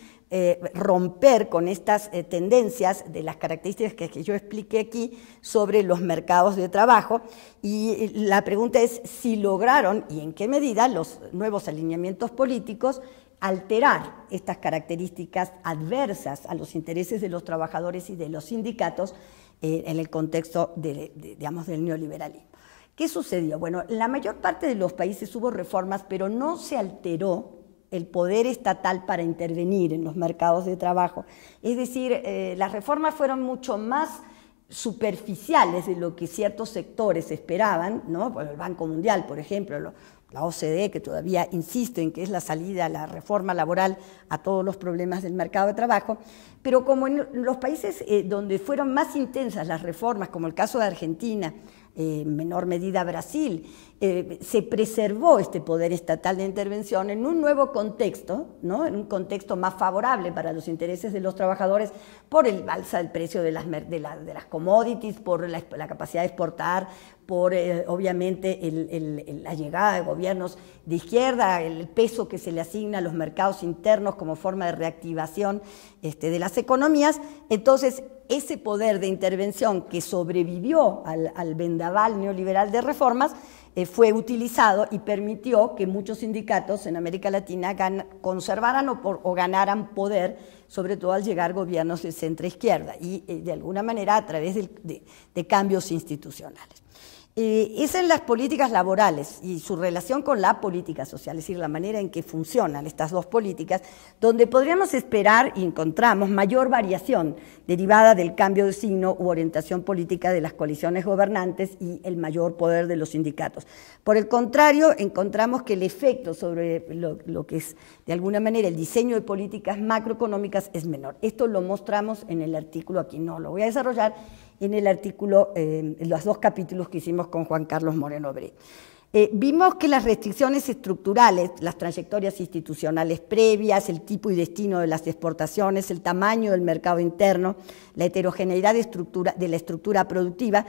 romper con estas tendencias de las características que yo expliqué aquí sobre los mercados de trabajo, y la pregunta es si lograron y en qué medida los nuevos alineamientos políticos alterar estas características adversas a los intereses de los trabajadores y de los sindicatos en el contexto digamos, del neoliberalismo. ¿Qué sucedió? Bueno, en la mayor parte de los países hubo reformas, pero no se alteró el poder estatal para intervenir en los mercados de trabajo. Es decir, las reformas fueron mucho más superficiales de lo que ciertos sectores esperaban, ¿no? Bueno, el Banco Mundial, por ejemplo, la OCDE, que todavía insiste en que es la salida, la reforma laboral a todos los problemas del mercado de trabajo, pero como en los países donde fueron más intensas las reformas, como el caso de Argentina, en menor medida Brasil, se preservó este poder estatal de intervención en un nuevo contexto, ¿no? En un contexto más favorable para los intereses de los trabajadores por el alza del precio de las commodities, por la capacidad de exportar, por obviamente la llegada de gobiernos de izquierda, el peso que se le asigna a los mercados internos como forma de reactivación de las economías. Entonces, ese poder de intervención que sobrevivió al vendaval neoliberal de reformas fue utilizado y permitió que muchos sindicatos en América Latina conservaran o ganaran poder, sobre todo al llegar gobiernos de centro-izquierda y de alguna manera a través de cambios institucionales. Es en las políticas laborales y su relación con la política social, es decir, la manera en que funcionan estas dos políticas, donde podríamos esperar y encontramos mayor variación derivada del cambio de signo u orientación política de las coaliciones gobernantes y el mayor poder de los sindicatos. Por el contrario, encontramos que el efecto sobre lo que es, de alguna manera, el diseño de políticas macroeconómicas es menor. Esto lo mostramos en el artículo, aquí no lo voy a desarrollar, en el artículo, en los dos capítulos que hicimos con Juan Carlos Moreno Bret. Vimos que las restricciones estructurales, las trayectorias institucionales previas, el tipo y destino de las exportaciones, el tamaño del mercado interno, la heterogeneidad de la estructura productiva,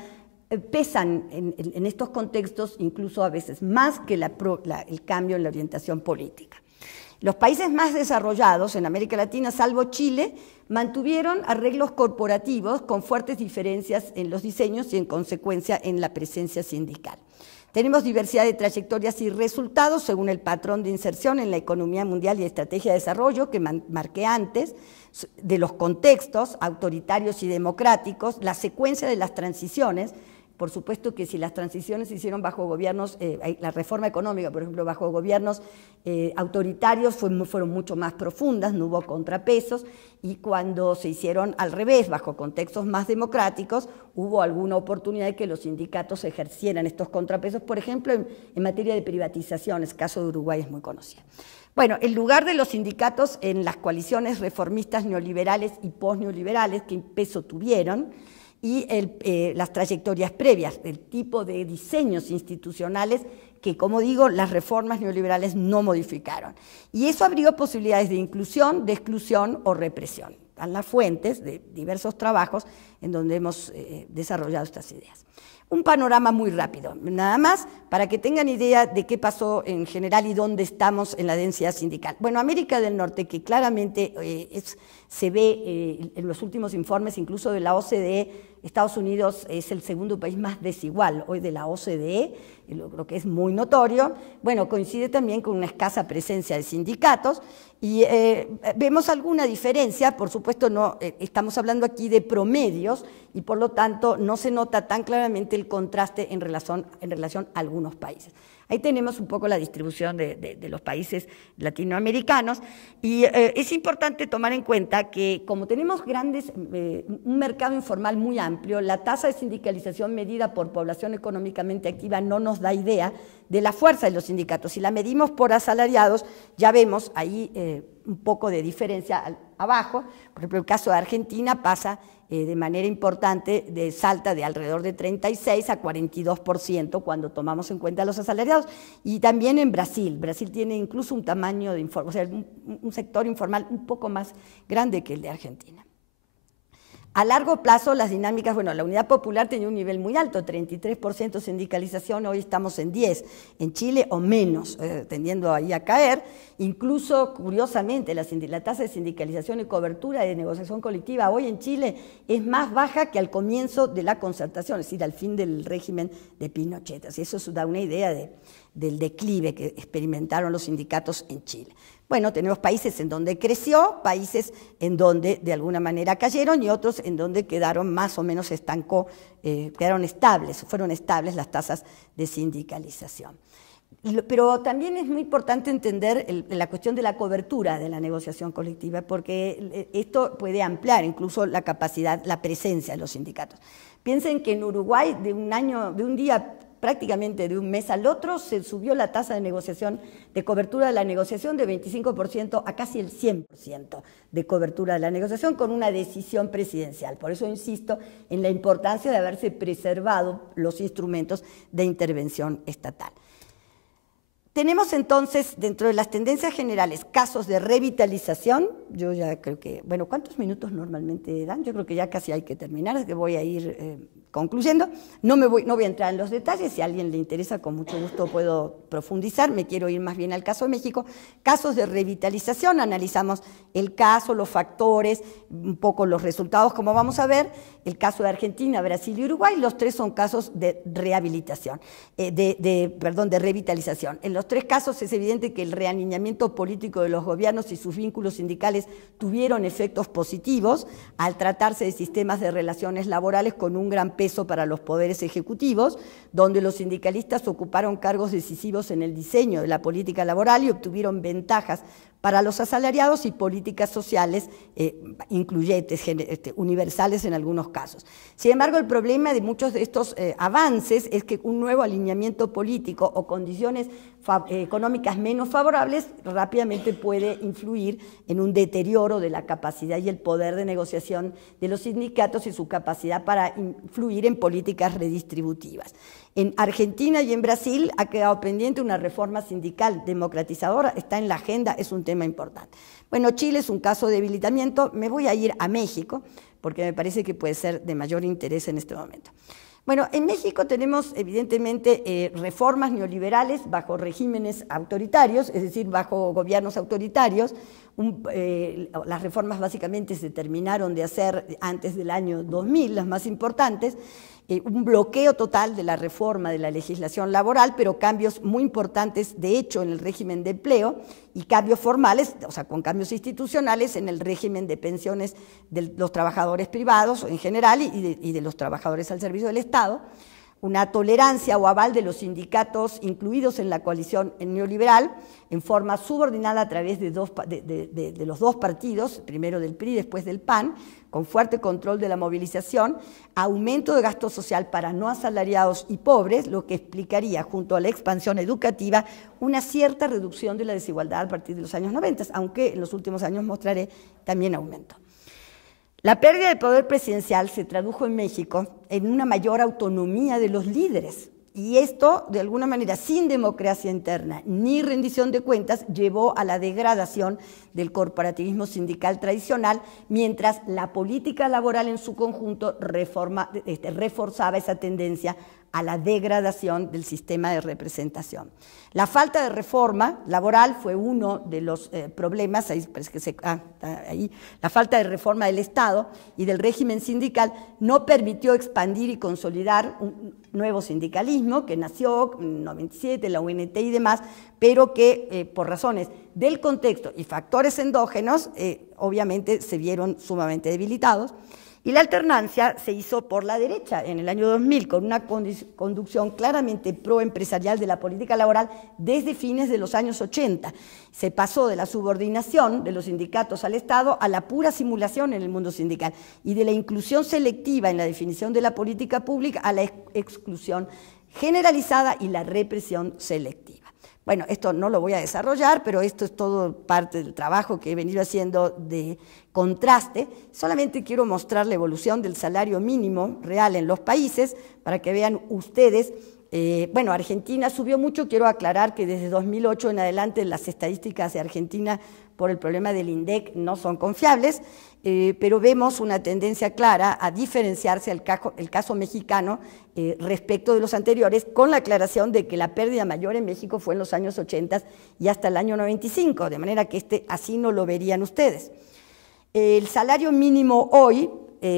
pesan en estos contextos incluso a veces más que el cambio en la orientación política. Los países más desarrollados en América Latina, salvo Chile, mantuvieron arreglos corporativos con fuertes diferencias en los diseños y en consecuencia en la presencia sindical. Tenemos diversidad de trayectorias y resultados según el patrón de inserción en la economía mundial y estrategia de desarrollo que marqué antes, de los contextos autoritarios y democráticos, la secuencia de las transiciones. Por supuesto que si las transiciones se hicieron bajo gobiernos, la reforma económica, por ejemplo, bajo gobiernos autoritarios fueron mucho más profundas, no hubo contrapesos, y cuando se hicieron al revés, bajo contextos más democráticos, hubo alguna oportunidad de que los sindicatos ejercieran estos contrapesos, por ejemplo, en materia de privatizaciones, el caso de Uruguay es muy conocido. Bueno, el lugar de los sindicatos en las coaliciones reformistas neoliberales y posneoliberales, qué peso tuvieron, y las trayectorias previas, el tipo de diseños institucionales que, como digo, las reformas neoliberales no modificaron. Y eso abrió posibilidades de inclusión, de exclusión o represión. Están las fuentes de diversos trabajos en donde hemos desarrollado estas ideas. Un panorama muy rápido, nada más para que tengan idea de qué pasó en general y dónde estamos en la densidad sindical. Bueno, América del Norte, que claramente se ve en los últimos informes, incluso de la OCDE, Estados Unidos es el segundo país más desigual hoy de la OCDE, lo que es muy notorio. Bueno, coincide también con una escasa presencia de sindicatos y vemos alguna diferencia, por supuesto no estamos hablando aquí de promedios y por lo tanto no se nota tan claramente el contraste en relación a algunos países. Ahí tenemos un poco la distribución de los países latinoamericanos y es importante tomar en cuenta que como tenemos un mercado informal muy amplio, la tasa de sindicalización medida por población económicamente activa no nos da idea de la fuerza de los sindicatos. Si la medimos por asalariados, ya vemos ahí un poco de diferencia abajo. Por ejemplo, el caso de Argentina pasa de manera importante, salta de alrededor de 36 a 42% cuando tomamos en cuenta los asalariados. Y también en Brasil. Brasil tiene incluso un tamaño de o sea, un sector informal un poco más grande que el de Argentina. A largo plazo, las dinámicas, bueno, la Unidad Popular tenía un nivel muy alto, 33% sindicalización, hoy estamos en 10%, en Chile o menos, tendiendo ahí a caer. Incluso, curiosamente, la tasa de sindicalización y cobertura de negociación colectiva hoy en Chile es más baja que al comienzo de la concertación, es decir, al fin del régimen de Pinochet. Así eso da una idea del declive que experimentaron los sindicatos en Chile. Bueno, tenemos países en donde creció, países en donde de alguna manera cayeron y otros en donde quedaron más o menos quedaron estables, fueron estables las tasas de sindicalización. Pero también es muy importante entender la cuestión de la cobertura de la negociación colectiva, porque esto puede ampliar incluso la capacidad, la presencia de los sindicatos. Piensen que en Uruguay de un día prácticamente de un mes al otro se subió la tasa de negociación, de cobertura de la negociación de 25% a casi el 100% de cobertura de la negociación con una decisión presidencial. Por eso insisto en la importancia de haberse preservado los instrumentos de intervención estatal. Tenemos entonces, dentro de las tendencias generales, casos de revitalización. Yo ya creo que, bueno, ¿cuántos minutos normalmente dan? Yo creo que ya casi hay que terminar, es que voy a ir concluyendo. No voy a entrar en los detalles, si a alguien le interesa, con mucho gusto puedo profundizar, me quiero ir más bien al caso de México. Casos de revitalización, analizamos el caso, los factores, un poco los resultados, como vamos a ver, el caso de Argentina, Brasil y Uruguay, los tres son casos de rehabilitación, de revitalización. En los tres casos es evidente que el realineamiento político de los gobiernos y sus vínculos sindicales tuvieron efectos positivos al tratarse de sistemas de relaciones laborales con un gran peso para los poderes ejecutivos, donde los sindicalistas ocuparon cargos decisivos en el diseño de la política laboral y obtuvieron ventajas para los asalariados y políticas sociales incluyentes, universales en algunos casos. Sin embargo, el problema de muchos de estos avances es que un nuevo alineamiento político o condiciones económicas menos favorables rápidamente puede influir en un deterioro de la capacidad y el poder de negociación de los sindicatos y su capacidad para influir en políticas redistributivas. En Argentina y en Brasil ha quedado pendiente una reforma sindical democratizadora, está en la agenda, es un tema importante. Bueno, Chile es un caso de debilitamiento, me voy a ir a México, porque me parece que puede ser de mayor interés en este momento. Bueno, en México tenemos evidentemente reformas neoliberales bajo regímenes autoritarios, es decir, bajo gobiernos autoritarios. Las reformas básicamente se terminaron de hacer antes del año 2000, las más importantes, un bloqueo total de la reforma de la legislación laboral, pero cambios muy importantes, de hecho, en el régimen de empleo y cambios formales, o sea, con cambios institucionales en el régimen de pensiones de los trabajadores privados en general y de los trabajadores al servicio del Estado. una tolerancia o aval de los sindicatos incluidos en la coalición neoliberal en forma subordinada a través de los dos partidos, primero del PRI, después del PAN, con fuerte control de la movilización, aumento de gasto social para no asalariados y pobres, lo que explicaría, junto a la expansión educativa, una cierta reducción de la desigualdad a partir de los años 90, aunque en los últimos años mostraré también aumento. La pérdida de poder presidencial se tradujo en México en una mayor autonomía de los líderes, y esto, de alguna manera, sin democracia interna ni rendición de cuentas, llevó a la degradación del corporativismo sindical tradicional, mientras la política laboral en su conjunto reforzaba esa tendencia a la degradación del sistema de representación. La falta de reforma laboral fue uno de los problemas, la falta de reforma del Estado y del régimen sindical no permitió expandir y consolidar un nuevo sindicalismo que nació en 97, la UNT y demás, pero que por razones del contexto y factores endógenos, obviamente se vieron sumamente debilitados. Y la alternancia se hizo por la derecha en el año 2000, con una conducción claramente proempresarial de la política laboral desde fines de los años 80. Se pasó de la subordinación de los sindicatos al Estado a la pura simulación en el mundo sindical y de la inclusión selectiva en la definición de la política pública a la exclusión generalizada y la represión selectiva. Bueno, esto no lo voy a desarrollar, pero esto es todo parte del trabajo que he venido haciendo de contraste. Solamente quiero mostrar la evolución del salario mínimo real en los países para que vean ustedes. Bueno, Argentina subió mucho. Quiero aclarar que desde 2008 en adelante las estadísticas de Argentina por el problema del INDEC no son confiables, pero vemos una tendencia clara a diferenciarse el caso mexicano respecto de los anteriores, con la aclaración de que la pérdida mayor en México fue en los años 80 y hasta el año 95, de manera que así no lo verían ustedes. El salario mínimo hoy,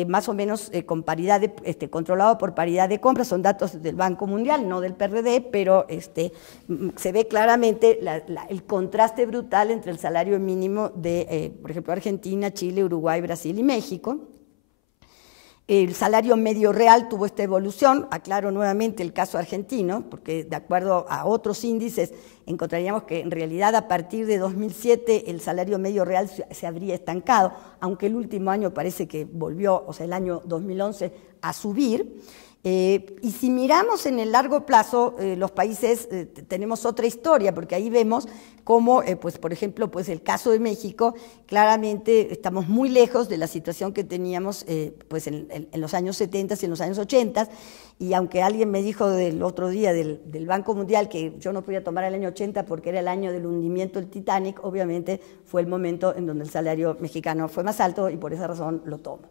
más o menos con paridad controlado por paridad de compra, son datos del Banco Mundial, no del PRD, pero se ve claramente el contraste brutal entre el salario mínimo de, por ejemplo, Argentina, Chile, Uruguay, Brasil y México. El salario medio real tuvo esta evolución. Aclaro nuevamente el caso argentino, porque de acuerdo a otros índices encontraríamos que en realidad a partir de 2007 el salario medio real se habría estancado, aunque el último año parece que volvió, o sea, el año 2011, a subir. Y si miramos en el largo plazo, los países tenemos otra historia, porque ahí vemos cómo, pues, por ejemplo, pues el caso de México, claramente estamos muy lejos de la situación que teníamos pues en los años 70 y en los años 80, y aunque alguien me dijo del otro día del Banco Mundial que yo no podía tomar el año 80 porque era el año del hundimiento del Titanic, obviamente fue el momento en donde el salario mexicano fue más alto y por esa razón lo tomo.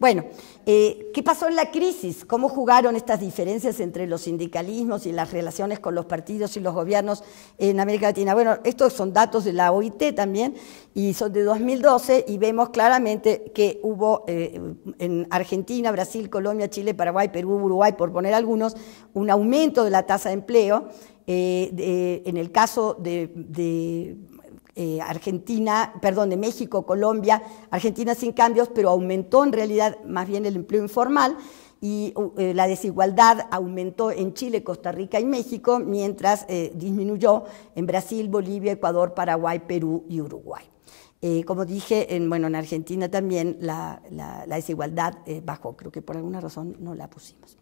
Bueno, ¿qué pasó en la crisis? ¿Cómo jugaron estas diferencias entre los sindicalismos y las relaciones con los partidos y los gobiernos en América Latina? Bueno, estos son datos de la OIT también y son de 2012 y vemos claramente que hubo en Argentina, Brasil, Colombia, Chile, Paraguay, Perú, Uruguay, por poner algunos, un aumento de la tasa de empleo. En el caso de Argentina, perdón, de México, Colombia, Argentina sin cambios, pero aumentó en realidad más bien el empleo informal y la desigualdad aumentó en Chile, Costa Rica y México, mientras disminuyó en Brasil, Bolivia, Ecuador, Paraguay, Perú y Uruguay. Como dije, en Argentina también la desigualdad bajó, creo que por alguna razón no la pusimos.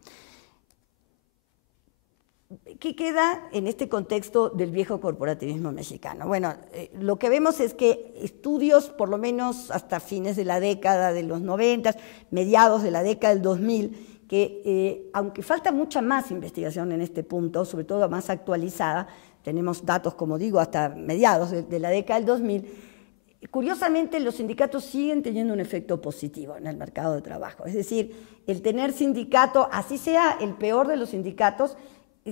¿Qué queda en este contexto del viejo corporativismo mexicano? Bueno, lo que vemos es que estudios, por lo menos hasta fines de la década de los 90, mediados de la década del 2000, que aunque falta mucha más investigación en este punto, sobre todo más actualizada, tenemos datos, como digo, hasta mediados de la década del 2000, curiosamente los sindicatos siguen teniendo un efecto positivo en el mercado de trabajo. Es decir, el tener sindicato, así sea el peor de los sindicatos,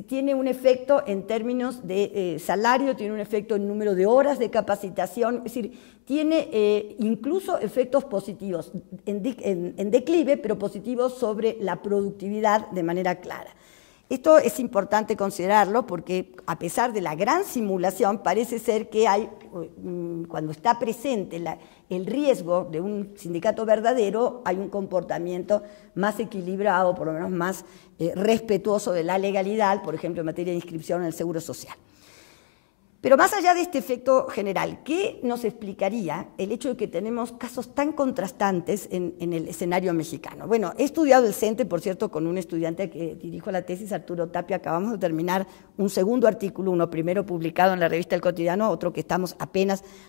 tiene un efecto en términos de salario, tiene un efecto en número de horas de capacitación, es decir, tiene incluso efectos positivos, en declive, pero positivos sobre la productividad de manera clara. Esto es importante considerarlo porque a pesar de la gran simulación parece ser que hay, cuando está presente el riesgo de un sindicato verdadero, hay un comportamiento más equilibrado, por lo menos más respetuoso de la legalidad, por ejemplo en materia de inscripción en el Seguro Social. Pero más allá de este efecto general, ¿qué nos explicaría el hecho de que tenemos casos tan contrastantes en el escenario mexicano? Bueno, he estudiado el CENTE, por cierto, con un estudiante que dirijo la tesis, Arturo Tapia. Acabamos de terminar un segundo artículo, uno primero publicado en la revista El Cotidiano, otro que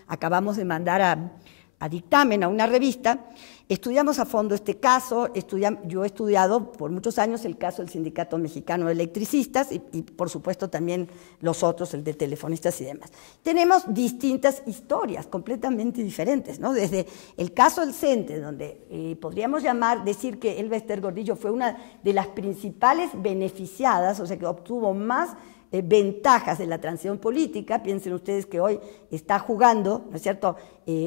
acabamos de mandar a dictamen a una revista. Estudiamos a fondo este caso. Yo he estudiado por muchos años el caso del Sindicato Mexicano de Electricistas y por supuesto también los otros, el de telefonistas y demás. Tenemos distintas historias completamente diferentes, ¿no? Desde el caso del CENTE, donde podríamos decir que Elba Ester Gordillo fue una de las principales beneficiadas, o sea que obtuvo más ventajas de la transición política. Piensen ustedes que hoy está jugando, ¿no es cierto?,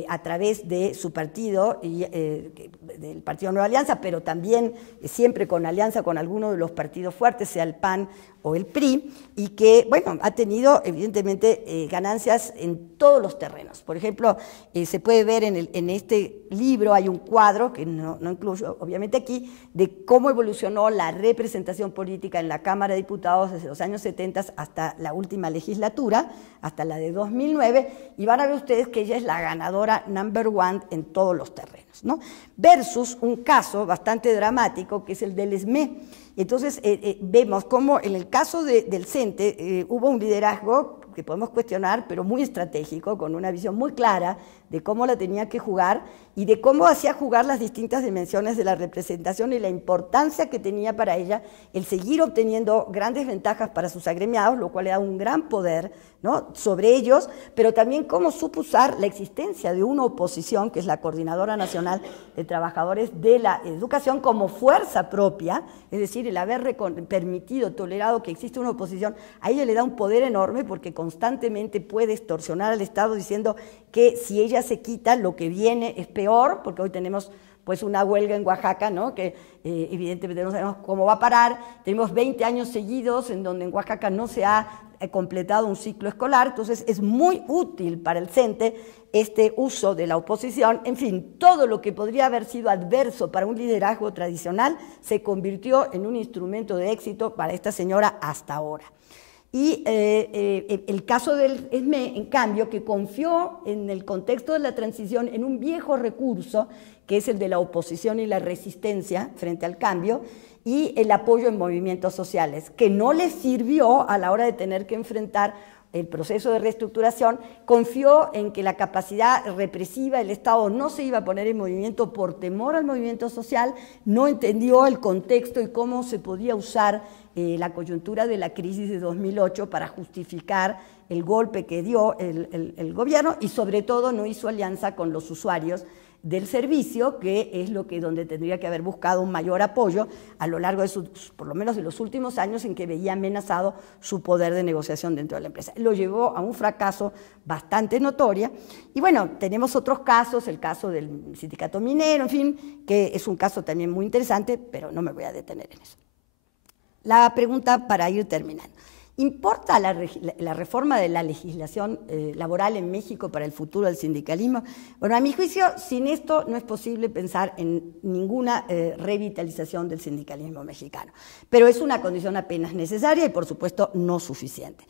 a través de su partido, del Partido Nueva Alianza, pero también siempre con alianza con alguno de los partidos fuertes, sea el PAN o el PRI, y que, bueno, ha tenido evidentemente ganancias en todos los terrenos. Por ejemplo, se puede ver en este libro, hay un cuadro, que no incluyo obviamente aquí, de cómo evolucionó la representación política en la Cámara de Diputados desde los años 70 hasta la última legislatura, hasta la de 2009, y van a ver ustedes que ella es la ganadora number one en todos los terrenos, ¿no? Versus un caso bastante dramático, que es el del SME. Entonces, vemos cómo en el caso del CENTE hubo un liderazgo que podemos cuestionar, pero muy estratégico, con una visión muy clara de cómo la tenía que jugar y de cómo hacía jugar las distintas dimensiones de la representación y la importancia que tenía para ella el seguir obteniendo grandes ventajas para sus agremiados, lo cual le da un gran poder, ¿no?, sobre ellos, pero también cómo supo usar la existencia de una oposición, que es la Coordinadora Nacional de Trabajadores de la Educación, como fuerza propia, es decir, el haber permitido, tolerado que existe una oposición, a ella le da un poder enorme porque constantemente puede extorsionar al Estado diciendo que si ella se quita, lo que viene es peor, porque hoy tenemos pues una huelga en Oaxaca, ¿no?, que evidentemente no sabemos cómo va a parar. Tenemos 20 años seguidos en donde en Oaxaca no se ha completado un ciclo escolar, entonces es muy útil para el CENTE este uso de la oposición. En fin, todo lo que podría haber sido adverso para un liderazgo tradicional se convirtió en un instrumento de éxito para esta señora hasta ahora. Y el caso del SME, en cambio, que confió en el contexto de la transición en un viejo recurso, que es el de la oposición y la resistencia frente al cambio, y el apoyo en movimientos sociales, que no le sirvió a la hora de tener que enfrentar el proceso de reestructuración. Confió en que la capacidad represiva del Estado no se iba a poner en movimiento por temor al movimiento social, no entendió el contexto y cómo se podía usar la coyuntura de la crisis de 2008 para justificar el golpe que dio el gobierno, y sobre todo no hizo alianza con los usuarios del servicio, que es donde tendría que haber buscado un mayor apoyo a lo largo de por lo menos de los últimos años en que veía amenazado su poder de negociación dentro de la empresa. Lo llevó a un fracaso bastante notorio. Y bueno, tenemos otros casos, el caso del sindicato minero, en fin, que es un caso también muy interesante, pero no me voy a detener en eso. La pregunta para ir terminando. ¿Importa la reforma de la legislación laboral en México para el futuro del sindicalismo? Bueno, a mi juicio, sin esto no es posible pensar en ninguna revitalización del sindicalismo mexicano, pero es una condición apenas necesaria y, por supuesto, no suficiente.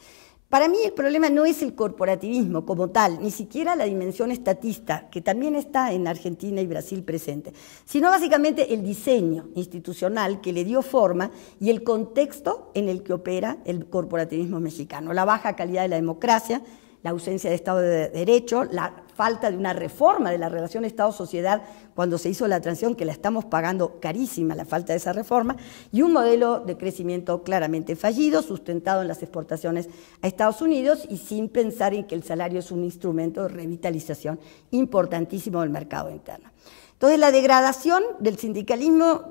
Para mí el problema no es el corporativismo como tal, ni siquiera la dimensión estatista, que también está en Argentina y Brasil presente, sino básicamente el diseño institucional que le dio forma y el contexto en el que opera el corporativismo mexicano. La baja calidad de la democracia, la ausencia de Estado de Derecho, la falta de una reforma de la relación Estado-sociedad cuando se hizo la transición, que la estamos pagando carísima, la falta de esa reforma, y un modelo de crecimiento claramente fallido, sustentado en las exportaciones a Estados Unidos y sin pensar en que el salario es un instrumento de revitalización importantísimo del mercado interno. Entonces, la degradación del sindicalismo,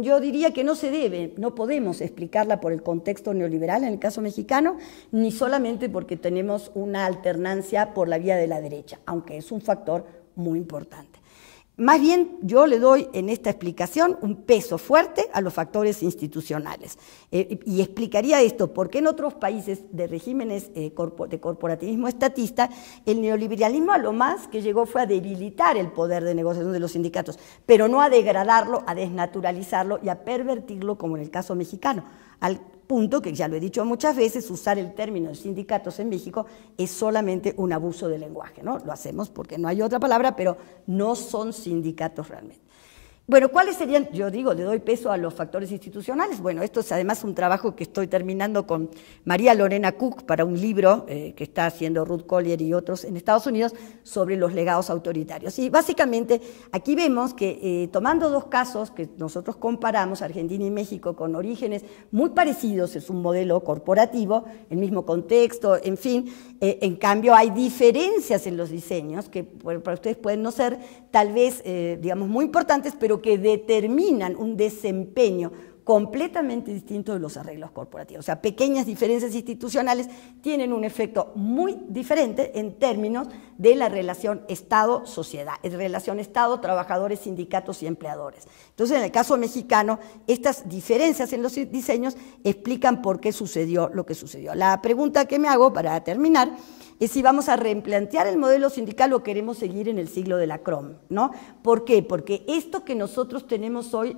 yo diría que no se debe, no podemos explicarla por el contexto neoliberal en el caso mexicano, ni solamente porque tenemos una alternancia por la vía de la derecha, aunque es un factor muy importante. Más bien yo le doy en esta explicación un peso fuerte a los factores institucionales. Y explicaría esto, porque en otros países de regímenes de corporativismo estatista, el neoliberalismo a lo más que llegó fue a debilitar el poder de negociación de los sindicatos, pero no a degradarlo, a desnaturalizarlo y a pervertirlo, como en el caso mexicano, al punto que ya lo he dicho muchas veces, usar el término de sindicatos en México es solamente un abuso de lenguaje, ¿no? Lo hacemos porque no hay otra palabra, pero no son sindicatos realmente. Bueno, ¿cuáles serían? Yo digo, le doy peso a los factores institucionales. Bueno, esto es además un trabajo que estoy terminando con María Lorena Cook para un libro que está haciendo Ruth Collier y otros en Estados Unidos sobre los legados autoritarios. Y básicamente aquí vemos que tomando dos casos que nosotros comparamos, Argentina y México, con orígenes muy parecidos, es un modelo corporativo, el mismo contexto, en fin, en cambio hay diferencias en los diseños que para ustedes pueden no ser tal vez, digamos, muy importantes, pero que determinan un desempeño completamente distinto de los arreglos corporativos. O sea, pequeñas diferencias institucionales tienen un efecto muy diferente en términos de la relación Estado-sociedad, relación Estado, trabajadores, sindicatos y empleadores. Entonces, en el caso mexicano, estas diferencias en los diseños explican por qué sucedió lo que sucedió. La pregunta que me hago para terminar es si vamos a replantear el modelo sindical o queremos seguir en el siglo de la CROM, ¿no? ¿Por qué? Porque esto que nosotros tenemos hoy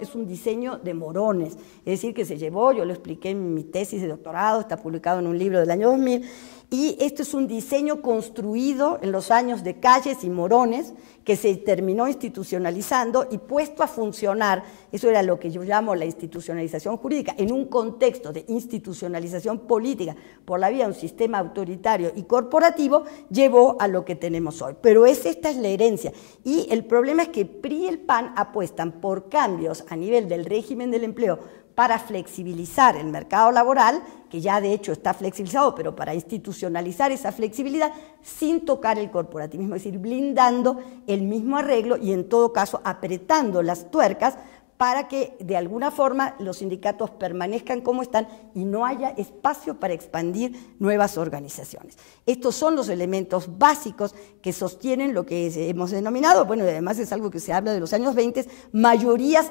es un diseño de Morones, es decir, que se llevó, yo lo expliqué en mi tesis de doctorado, está publicado en un libro del año 2000, y esto es un diseño construido en los años de Calles y Morones, que se terminó institucionalizando y puesto a funcionar, eso era lo que yo llamo la institucionalización jurídica, en un contexto de institucionalización política por la vía de un sistema autoritario y corporativo, llevó a lo que tenemos hoy. Pero esta es la herencia, y el problema es que PRI y el PAN apuestan por cambios a nivel del régimen del empleo para flexibilizar el mercado laboral, que ya de hecho está flexibilizado, pero para institucionalizar esa flexibilidad sin tocar el corporativismo, es decir, blindando el mismo arreglo y en todo caso apretando las tuercas para que de alguna forma los sindicatos permanezcan como están y no haya espacio para expandir nuevas organizaciones. Estos son los elementos básicos que sostienen lo que hemos denominado, bueno, además es algo que se habla de los años 20, mayorías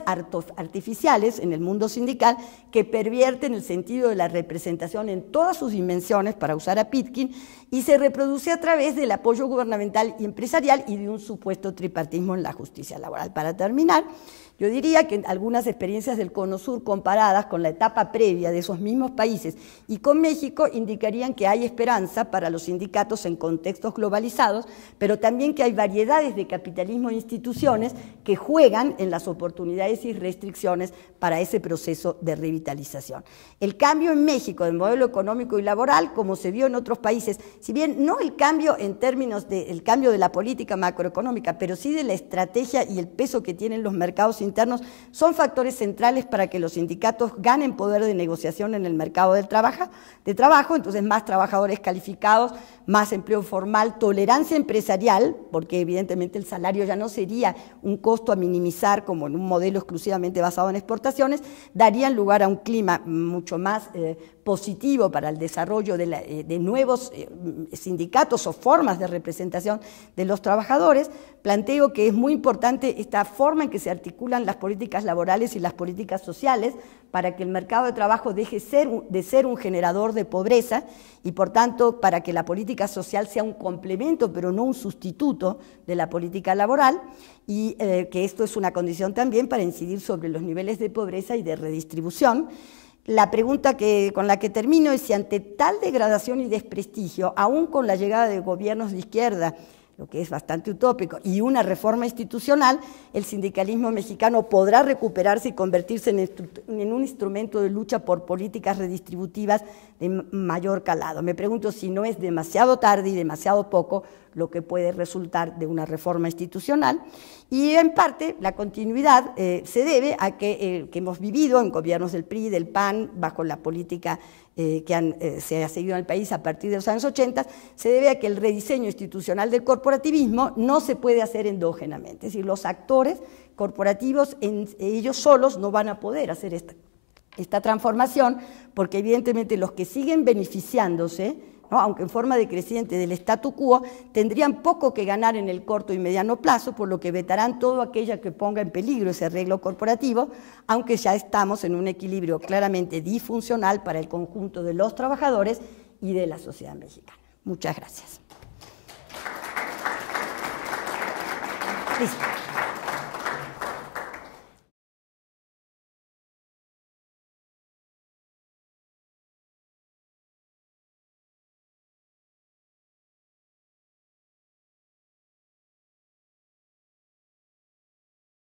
artificiales en el mundo sindical que pervierten el sentido de la representación en todas sus dimensiones, para usar a Pitkin, y se reproduce a través del apoyo gubernamental y empresarial y de un supuesto tripartismo en la justicia laboral. Para terminar, yo diría que algunas experiencias del Cono Sur comparadas con la etapa previa de esos mismos países y con México indicarían que hay esperanza para los sindicatos en contextos globalizados, pero también que hay variedades de capitalismo e instituciones que juegan en las oportunidades y restricciones para ese proceso de revitalización. El cambio en México del modelo económico y laboral, como se vio en otros países, si bien no el cambio en términos del cambio de la política macroeconómica, pero sí de la estrategia y el peso que tienen los mercados internos, son factores centrales para que los sindicatos ganen poder de negociación en el mercado del trabajo, entonces más trabajadores calificados, más empleo formal, tolerancia empresarial, porque evidentemente el salario ya no sería un costo a minimizar como en un modelo exclusivamente basado en exportaciones, darían lugar a un clima mucho más positivo para el desarrollo de nuevos sindicatos o formas de representación de los trabajadores. Planteo que es muy importante esta forma en que se articulan las políticas laborales y las políticas sociales para que el mercado de trabajo deje de ser un generador de pobreza y, por tanto, para que la política social sea un complemento, pero no un sustituto de la política laboral, y que esto es una condición también para incidir sobre los niveles de pobreza y de redistribución. La pregunta con la que termino es si ante tal degradación y desprestigio, aún con la llegada de gobiernos de izquierda, lo que es bastante utópico, y una reforma institucional, el sindicalismo mexicano podrá recuperarse y convertirse en un instrumento de lucha por políticas redistributivas de mayor calado. Me pregunto si no es demasiado tarde y demasiado poco lo que puede resultar de una reforma institucional, y en parte la continuidad se debe a que hemos vivido en gobiernos del PRI, del PAN, bajo la política que se ha seguido en el país a partir de los años 80, se debe a que el rediseño institucional del corporativismo no se puede hacer endógenamente, es decir, los actores corporativos ellos solos no van a poder hacer esta transformación, porque evidentemente los que siguen beneficiándose ¿no? Aunque en forma decreciente del statu quo, tendrían poco que ganar en el corto y mediano plazo, por lo que vetarán todo aquello que ponga en peligro ese arreglo corporativo, aunque ya estamos en un equilibrio claramente disfuncional para el conjunto de los trabajadores y de la sociedad mexicana. Muchas gracias. Listo.